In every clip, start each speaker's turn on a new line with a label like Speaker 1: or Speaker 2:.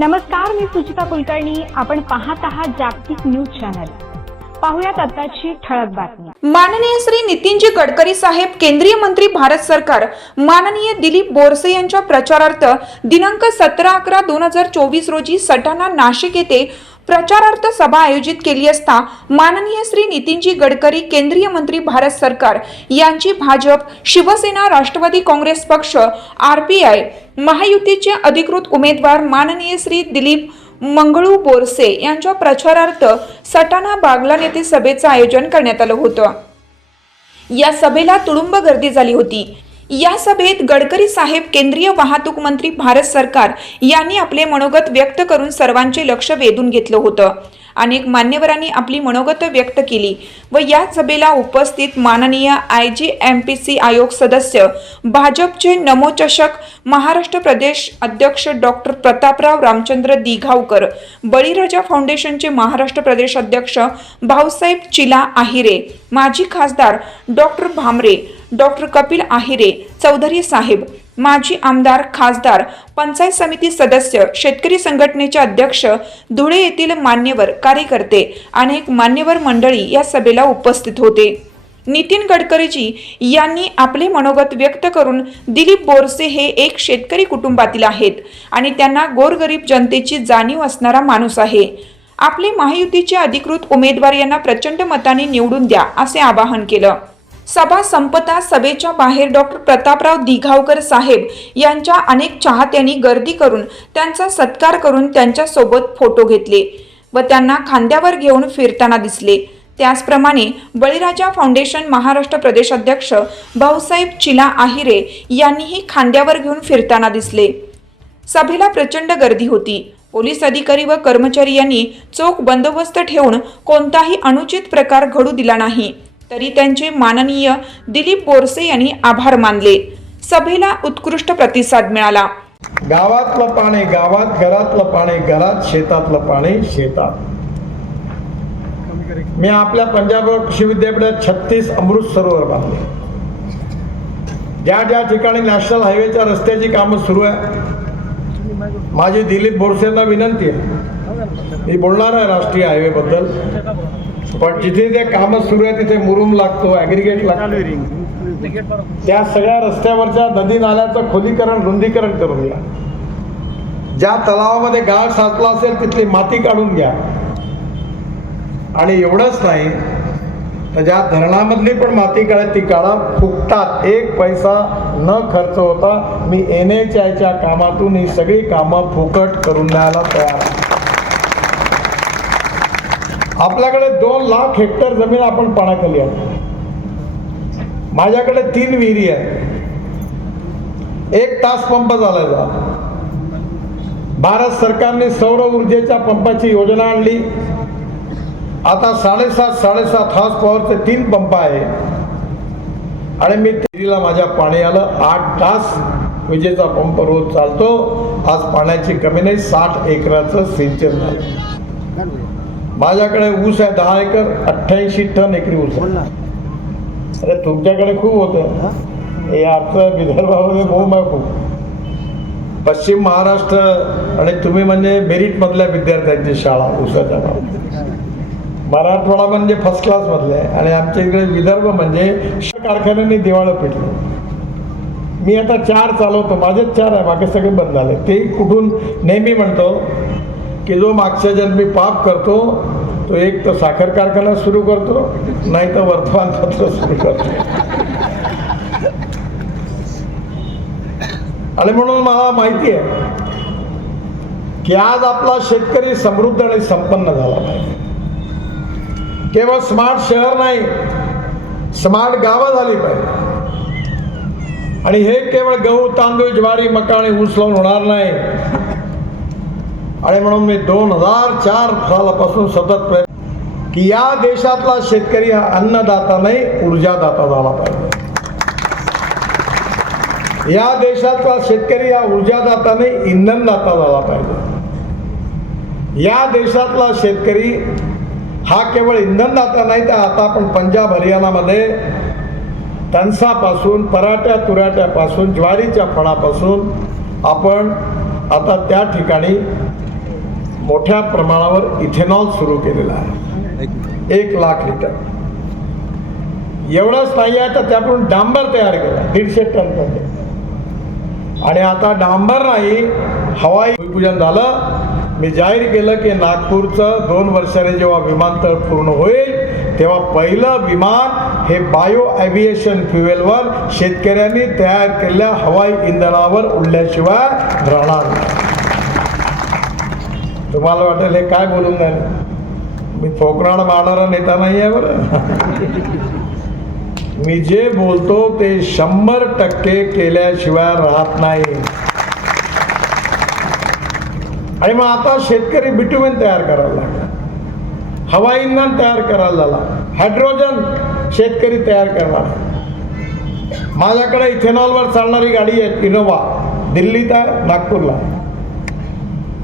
Speaker 1: नमस्कार मी सुचिता कुलकर्णी. आपण पाहत आहात जागतिक न्यूज चॅनल. पाहुयात आताची ठळक बातमी.
Speaker 2: माननीय श्री नितीनजी गडकरी साहेब केंद्रीय मंत्री भारत सरकार माननीय दिलीप बोरसे यांच्या प्रचारार्थ दिनांक सतरा अकरा दोन हजार चोवीस रोजी सटाणा नाशिक येथे प्रचारार्थ सभा आयोजित केली असता माननीय श्री नितीनजी गडकरी केंद्रीय मंत्री भारत सरकार यांची भाजप शिवसेना राष्ट्रवादी काँग्रेस पक्ष आर पी आय महायुतीचे अधिकृत उमेदवार माननीय श्री दिलीप मंगळू बोरसे यांच्या प्रचारार्थ सटाणा बागलान येथे सभेचं आयोजन करण्यात आलं होतं. या सभेला तुडुंब गर्दी झाली होती. या सभेत गडकरी साहेब केंद्रीय वाहतूक मंत्री भारत सरकार यांनी आपले मनोगत व्यक्त करून सर्वांचे लक्ष वेधून घेतलं होतं. अनेक मान्यवरांनी आपली मनोगत व्यक्त केली व या सभेला उपस्थित माननीय I G M P C आयोग सदस्य भाजपचे नमोचषक महाराष्ट्र प्रदेश अध्यक्ष डॉक्टर प्रतापराव रामचंद्र दिघावकर बळीराजा फाउंडेशनचे महाराष्ट्र प्रदेश अध्यक्ष भाऊसाहेब चिला आहिरे माजी खासदार डॉक्टर भामरे डॉक्टर कपिल आहिरे चौधरी साहेब माजी आमदार खासदार पंचायत समिती सदस्य शेतकरी संघटनेचे अध्यक्ष धुळे येथील मान्यवर कार्यकर्ते अनेक मान्यवर मंडळी या सभेला उपस्थित होते. नितीन गडकरीजी यांनी आपले मनोगत व्यक्त करून दिलीप बोरसे हे एक शेतकरी कुटुंबातील आहेत आणि त्यांना गोरगरीब जनतेची जाणीव असणारा माणूस आहे. आपले महायुतीचे अधिकृत उमेदवार यांना प्रचंड मताने निवडून द्या असे आवाहन केलं. सभा संपता सभेच्या बाहेर डॉक्टर प्रतापराव दिघावकर साहेब यांच्या अनेक चाहत्यांनी गर्दी करून त्यांचा सत्कार करून त्यांच्यासोबत फोटो घेतले व त्यांना खांद्यावर घेऊन फिरताना दिसले. त्याचप्रमाणे बळीराजा फाउंडेशन महाराष्ट्र प्रदेशाध्यक्ष भाऊसाहेब चिला आहिरे यांनीही खांद्यावर घेऊन फिरताना दिसले. सभेला प्रचंड गर्दी होती. पोलीस अधिकारी व कर्मचारी यांनी चोख बंदोबस्त ठेवून कोणताही अनुचित प्रकार घडू दिला नाही. तरी त्यांचे माननीय दिलीप बोरसे यांनी आभार मानले. सभेला उत्कृष्ट प्रतिसाद मिळाला.
Speaker 3: गावातलं पाणी गावात घरातलं पाणी घरात शेतातलं पाणी शेतात. मी आपल्या पंजाब कृषी विद्यापीठात छत्तीस अमृत सरोवर बांधले. ज्या ज्या ठिकाणी नॅशनल हायवेच्या रस्त्याची कामं सुरू आहे माझी दिलीप बोरसेंना विनंती आहे. मी बोलणार आहे राष्ट्रीय हायवेबद्दल. पण जिथे ते कामं सुरू आहे तिथे मुरुम लागतो ॲग्रिगेट लागतो. त्या सगळ्या रस्त्यावरच्या नदी नाल्याचं खोलीकरण रुंदीकरण करून घ्या. ज्या तलावामध्ये गाळ साचला असेल तिथली माती काढून घ्या. आणि एवढंच नाही तर ज्या धरणामधली पण माती काढा ती काढा. फुकटात एक पैसा न खर्च होता मी एन एच आयच्या कामातून ही सगळी कामं फुकट करून द्यायला तयार आपल्याकडे दोन लाख हेक्टर जमीन आपण पाण्याखाली आहे. माझ्याकडे तीन विहिरी आहेत. एक तास पंप झाला भारत सरकारने सौर ऊर्जेच्या पंपाची योजना आणली. आता साडेसात साडेसात हाऊस पॉवरचे तीन पंप आहे. आणि मी विहिरीला माझ्या पाणी आलं आठ तास विजेचा पंप रोज चालतो. आज पाण्याची कमी नाही साठ एकराचं सिंचन झालं. माझ्याकडे ऊस आहे दहा एकर अठ्ठ्याऐंशी टन एकरी ऊस आहे. अरे तुमच्याकडे खूप होतं. हे? आमचं विदर्भामध्ये बोम आहे खूप. पश्चिम महाराष्ट्र आणि तुम्ही म्हणजे मेरिटमधल्या विद्यार्थ्यांची शाळा गावात मराठवाडा म्हणजे फर्स्ट क्लासमधले आणि आमच्या इकडे विदर्भ म्हणजे कारखान्यांनी दिवाळं पिटलं. मी आता चार चालवतो. माझेच चार आहे. बाकी सगळे बंद झाले. ते कुठून नेहमी म्हणतो की जो मागच्या जन्मी पाप करतो तो एक तर साखर कारखाना सुरू करतो नाही तर वर्तमानपत्र सुरू करतो. आणि म्हणून मला माहिती आहे की आज आपला शेतकरी समृद्ध आणि संपन्न झाला पाहिजे. केवळ स्मार्ट शहर नाही स्मार्ट गावं झाली पाहिजे. आणि हे केवळ गहू तांदूळ ज्वारी मका आणि ऊस लावून होणार नाही. आणि म्हणून मी दोन हजार चार सालापासून सतत प्रयत्न की या देशातला शेतकरी हा अन्नदाता नाही ऊर्जादाता झाला पाहिजे. या देशातला शेतकरी हा ऊर्जादाता नाही इंधनदाता झाला पाहिजे. या देशातला शेतकरी हा केवळ इंधनदाता नाही तर आता आपण पंजाब हरियाणामध्ये तणसापासून पराठ्या तुराट्यापासून ज्वारीच्या फळापासून आपण आता त्या ठिकाणी मोठ्या प्रमाणावर इथेनॉल सुरू केलेलं आहे. एक लाख लिटर. एवढंच नाही आहे तर त्याकडून डांबर तयार केला दीडशे टनमध्ये. आणि आता डांबर नाही हवाई भूमिपूजन झालं. मी जाहीर केलं की नागपूरचं दोन वर्षाने जेव्हा विमानतळ पूर्ण होईल तेव्हा पहिलं विमान हे बायो ॲव्हिएशन फ्युएलवर शेतकऱ्यांनी तयार केलेल्या हवाई इंधनावर उडल्याशिवाय राहणार नाही. तुम्हाला वाटेल हे काय बोलून झालं मी फोकराड मारणारा नेता नाही आहे बरं. मी जे बोलतो ते शंभर टक्के केल्याशिवाय राहत नाही. आणि मग आता शेतकरी बिटुमेन तयार करायला लागला. हवा इंधन तयार करायला झाला हायड्रोजन शेतकरी तयार करणार माझ्याकडे इथेनॉलवर चालणारी गाडी आहे इनोवा. दिल्लीत आहे नागपूरला आहे.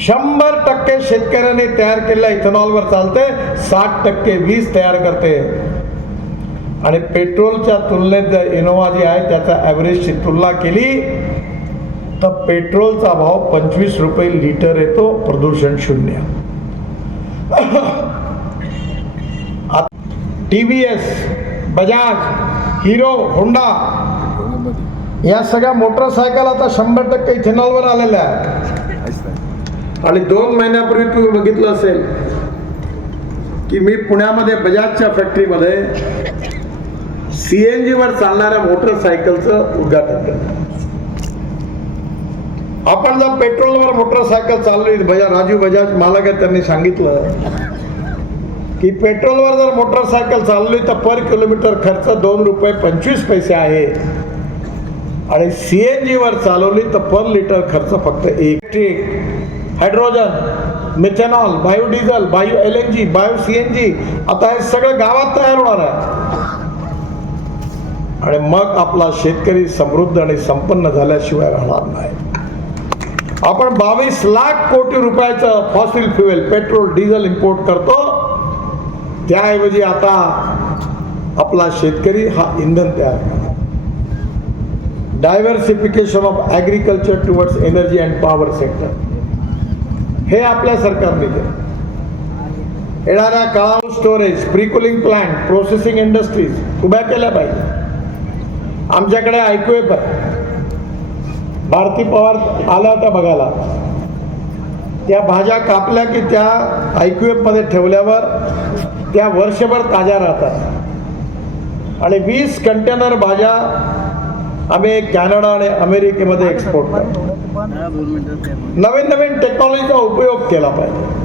Speaker 3: शंभर टक्के शेतकऱ्यांनी तयार केलेल्या इथेनॉलवर चालते साठ टक्के वीज तयार करते. आणि पेट्रोलच्या तुलनेत जर इनोवा जी आहे त्याचा ॲव्हरेजची तुलना केली तर पेट्रोलचा भाव पंचवीस रुपये लिटर येतो प्रदूषण शून्य. T V S Bajaj Hero Honda या सगळ्या मोटरसायकल आता शंभर टक्के इथेनॉलवर आलेल्या आहेत. आणि दोन महिन्यापूर्वी तुम्ही बघितलं असेल की मी पुण्यामध्ये बजाजच्या फॅक्टरीमध्ये सी एन जीवर चालणाऱ्या मोटरसायकलचं उद्घाटन केलं. आपण जर पेट्रोलवर मोटरसायकल चालली बजाज राजू बजाज मालक आहे त्यांनी सांगितलं की पेट्रोलवर जर मोटरसायकल चालली तर पर किलोमीटर खर्च दोन रुपये पंचवीस पैसे आहे. आणि सी एन जीवर चालवली तर पर लिटर खर्च फक्त electric hydrogen methanol biodiesel bio L N G bio C N G आता हे सगळं गावात तयार होणार आहे. आणि मग आपला शेतकरी समृद्ध आणि संपन्न झाल्याशिवाय राहणार नाही. आपण बावीस लाख कोटी रुपयाचं fossil fuel petrol diesel import करतो. त्याऐवजी आता आपला शेतकरी हा इंधन तयार करणार diversification of agriculture towards energy and power sector हे आपल्या सरकारने केलं येणाऱ्या काळावर storage precooling plant processing industries उभ्या केल्या पाहिजे. आमच्याकडे ऐकू येत भारती पवार आल्या होत्या बघायला. त्या भाज्या कापल्या की त्या IQF ठेवल्यावर त्या वर्षभर ताज्या राहतात. आणि वीस कंटेनर भाज्या आम्ही कॅनडा आणि अमेरिकेमध्ये एक्सपोर्ट करतो. नवीन नवीन टेक्नॉलॉजीचा उपयोग केला पाहिजे.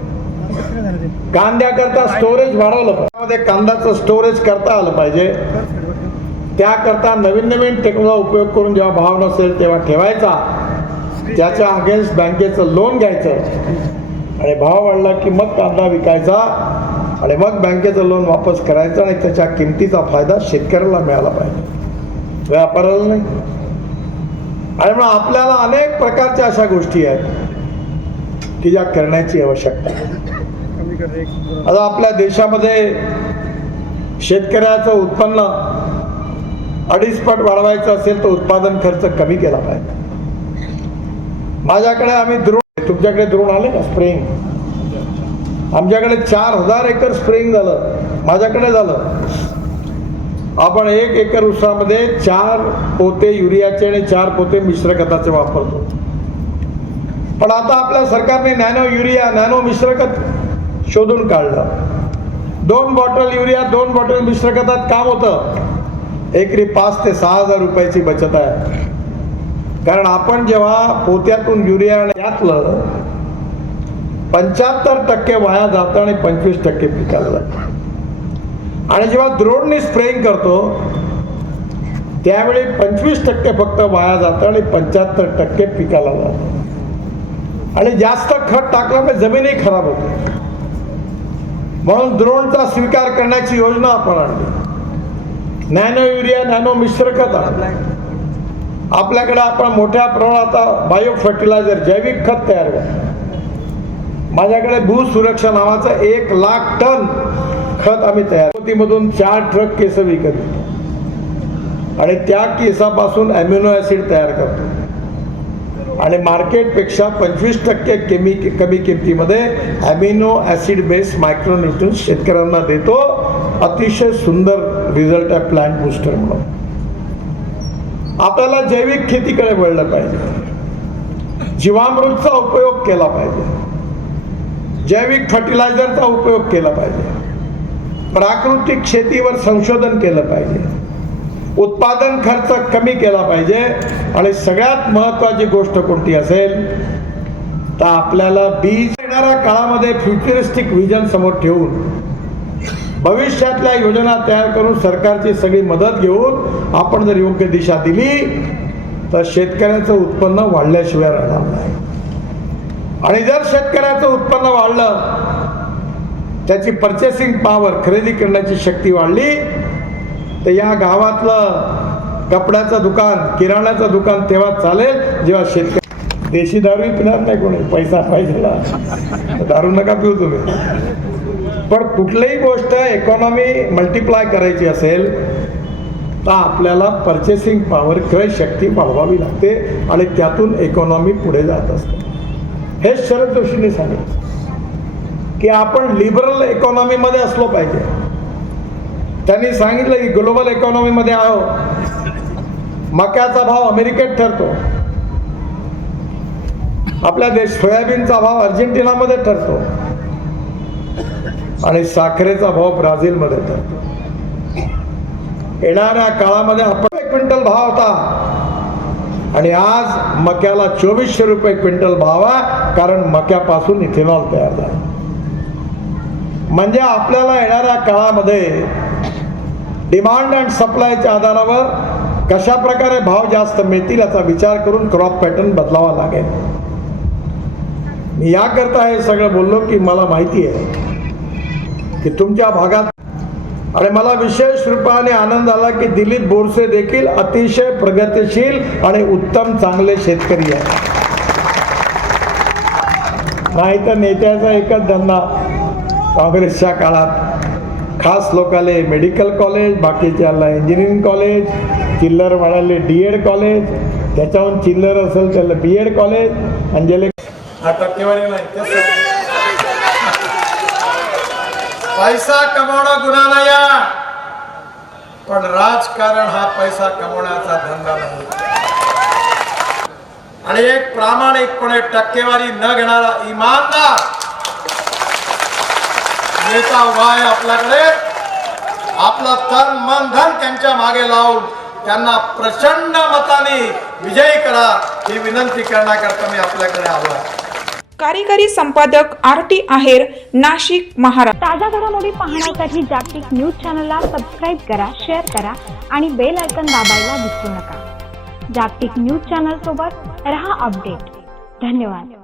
Speaker 3: कांद्याकरता स्टोरेज वाढवलं पाहिजे. कांद्याचं स्टोरेज करता आलं पाहिजे. त्याकरता नवीन नवीन टेक्नॉलॉजी उपयोग करून जेव्हा भाव नसेल तेव्हा ठेवायचा. त्याच्या अगेन्स्ट बँकेचं लोन घ्यायचं. आणि भाव वाढला की मग कांदा विकायचा. आणि मग बँकेचं लोन वापस करायचं आणि त्याच्या किमतीचा फायदा शेतकऱ्याला मिळाला पाहिजे. व्यापाराला नाही. आणि मग आपल्याला अनेक प्रकारच्या अशा गोष्टी आहेत की ज्या करण्याची आवश्यकता आता आपल्या देशामध्ये शेतकऱ्याचं उत्पन्न अडीच पट वाढवायचं असेल तर उत्पादन खर्च कमी केला पाहिजे. माझ्याकडे आम्ही द्रोण तुमच्याकडे द्रोण आले का? स्प्रेइंग आमच्याकडे चार हजार एकर स्प्रेइंग झालं. माझ्याकडे झालं. आपण एक एकर उसामध्ये चार पोते युरियाचे आणि चार पोते मिश्र खताचे वापरतो. पण आता आपल्या सरकारने नॅनो युरिया नॅनो मिश्रखत शोधून काढलं. दोन बॉटल युरिया दोन बॉटल मिश्र खतात काम होतं. एकरी पाच ते सहा हजार रुपयाची बचत आहे. कारण आपण जेव्हा पोत्यातून युरिया घातलं पंच्याहत्तर टक्के वाया जातं आणि पंचवीस टक्के पिकाला जातं. आणि जेव्हा द्रोणनी स्प्रेइंग करतो त्यावेळी पंचवीस टक्के फक्त वाया जातं आणि पंच्याहत्तर टक्के पिकाला जातं. आणि जास्त खत टाकल्यामुळे म्हणजे जमीनही खराब होते. म्हणून द्रोणचा स्वीकार करण्याची योजना आपण आणली. नॅनो युरिया नॅनो मिश्र खत आणलं आपल्याकडे आपण मोठ्या प्रमाणात बायो फर्टिलायझर जैविक खत तयार करतो. माझ्याकडे भूसुरक्षा नावाचं एक लाख टन खत आम्ही तयार मधून चार ट्रक केस विकत आणि त्या केसापासून अॅम्युनो ॲसिड तयार करतो. आणि मार्केटपेक्षा पंचवीस टक्के कमी कमी किमतीमध्ये ॲमिनो ॲसिड बेस मायक्रोन्युट्रन्स शेतकऱ्यांना देतो. अतिशय सुंदर रिझल्ट आहे प्लांट बुस्टर म्हणून. आपल्याला जैविक खेतीकडे वळलं पाहिजे. जीवामृतचा उपयोग केला पाहिजे. जैविक फर्टिलायझरचा उपयोग केला पाहिजे. प्राकृतिक शेतीवर संशोधन केलं पाहिजे. उत्पादन खर्च कमी केला पाहिजे आणि सगळ्यात महत्त्वाची गोष्ट कोणती असेल तर आपल्याला बीज येणाऱ्या काळामध्ये फ्युचरिस्टिक विजन समोर ठेवून भविष्यातल्या योजना तयार करून सरकारची सगळी मदत घेऊन आपण जर योग्य दिशा दिली तर शेतकऱ्याचं उत्पन्न वाढल्याशिवाय राहणार नाही. आणि जर शेतकऱ्याचं उत्पन्न वाढलं त्याची पर्चेसिंग पॉवर खरेदी करण्याची शक्ती वाढली. तर या गावातलं कपड्याचं दुकान किराण्याचं दुकान तेव्हा चालेल जेव्हा शेतकरी देशी दारू पिणार नाही कोणी पैसा पाहिजे ना. दारू नका पिऊ तुम्ही. पण कुठलीही गोष्ट इकॉनॉमी मल्टिप्लाय करायची असेल तर आपल्याला पर्चेसिंग पॉवर क्रय शक्ती वाढवावी लागते आणि त्यातून इकॉनॉमी पुढे जात असते. हे शरद जोशींनी सांगितलं की आपण लिबरल इकॉनॉमीमध्ये असलो पाहिजे. त्यांनी सांगितलं की ग्लोबल इकॉनॉमीमध्ये आहो. मक्याचा भाव अमेरिकेत ठरतो. आपल्या देश सोयाबीनचा भाव अर्जेंटिनामध्ये ठरतो. आणि साखरेचा भाव ब्राझीलमध्ये ठरतो. येणाऱ्या काळामध्ये आपण एक क्विंटल भाव होता. आणि आज मक्याला चोवीसशे रुपये क्विंटल भाव आहे कारण मक्यापासून इथेनॉल तयार झाला. म्हणजे आपल्याला येणाऱ्या काळामध्ये डिमांड अँड सप्लायच्या आधारावर कशा प्रकारे भाव जास्त मिळतील याचा विचार करून क्रॉप पॅटर्न बदलावा लागेल. मी याकरता हे सगळं बोललो की मला माहिती आहे की तुमच्या भागात आणि मला विशेष रूपाने आनंद आला की दिलीप बोरसे देखील अतिशय प्रगतिशील आणि उत्तम चांगले शेतकरी आहेत. नाही तर नेत्याचा एकच धंदा. काँग्रेसच्या काळात खास लोकाले मेडिकल कॉलेज बाकीच्याला इंजिनिअरिंग कॉलेज चिल्लर वाढाले डी एड कॉलेज त्याच्याहून चिल्लर असेल त्याला बी एड कॉलेज आणि ज्याला पैसा कमावणं गुन्हा नाही पण राजकारण हा पैसा कमवण्याचा धंदा नाही. आणि एक प्रामाणिकपणे टक्केवारी न घेणारा इमानदार नेता उभा आहे आपल्याकडे. आपलं तन मन धन त्यांच्या मागे लावून त्यांना प्रचंड मताने विजयी करा ही विनंती करण्याकरता मी आपल्याकडे आलो आहे.
Speaker 2: कार्यकारी संपादक आर टी आहेर नाशिक महाराष्ट्र.
Speaker 1: ताज्या घडामोडी पाहण्यासाठी जागतिक न्यूज चॅनलला सबस्क्राईब करा शेअर करा आणि बेल आयकॉन दाबायला विसरू नका. जागतिक न्यूज चॅनल सोबत रहा अपडेट. धन्यवाद.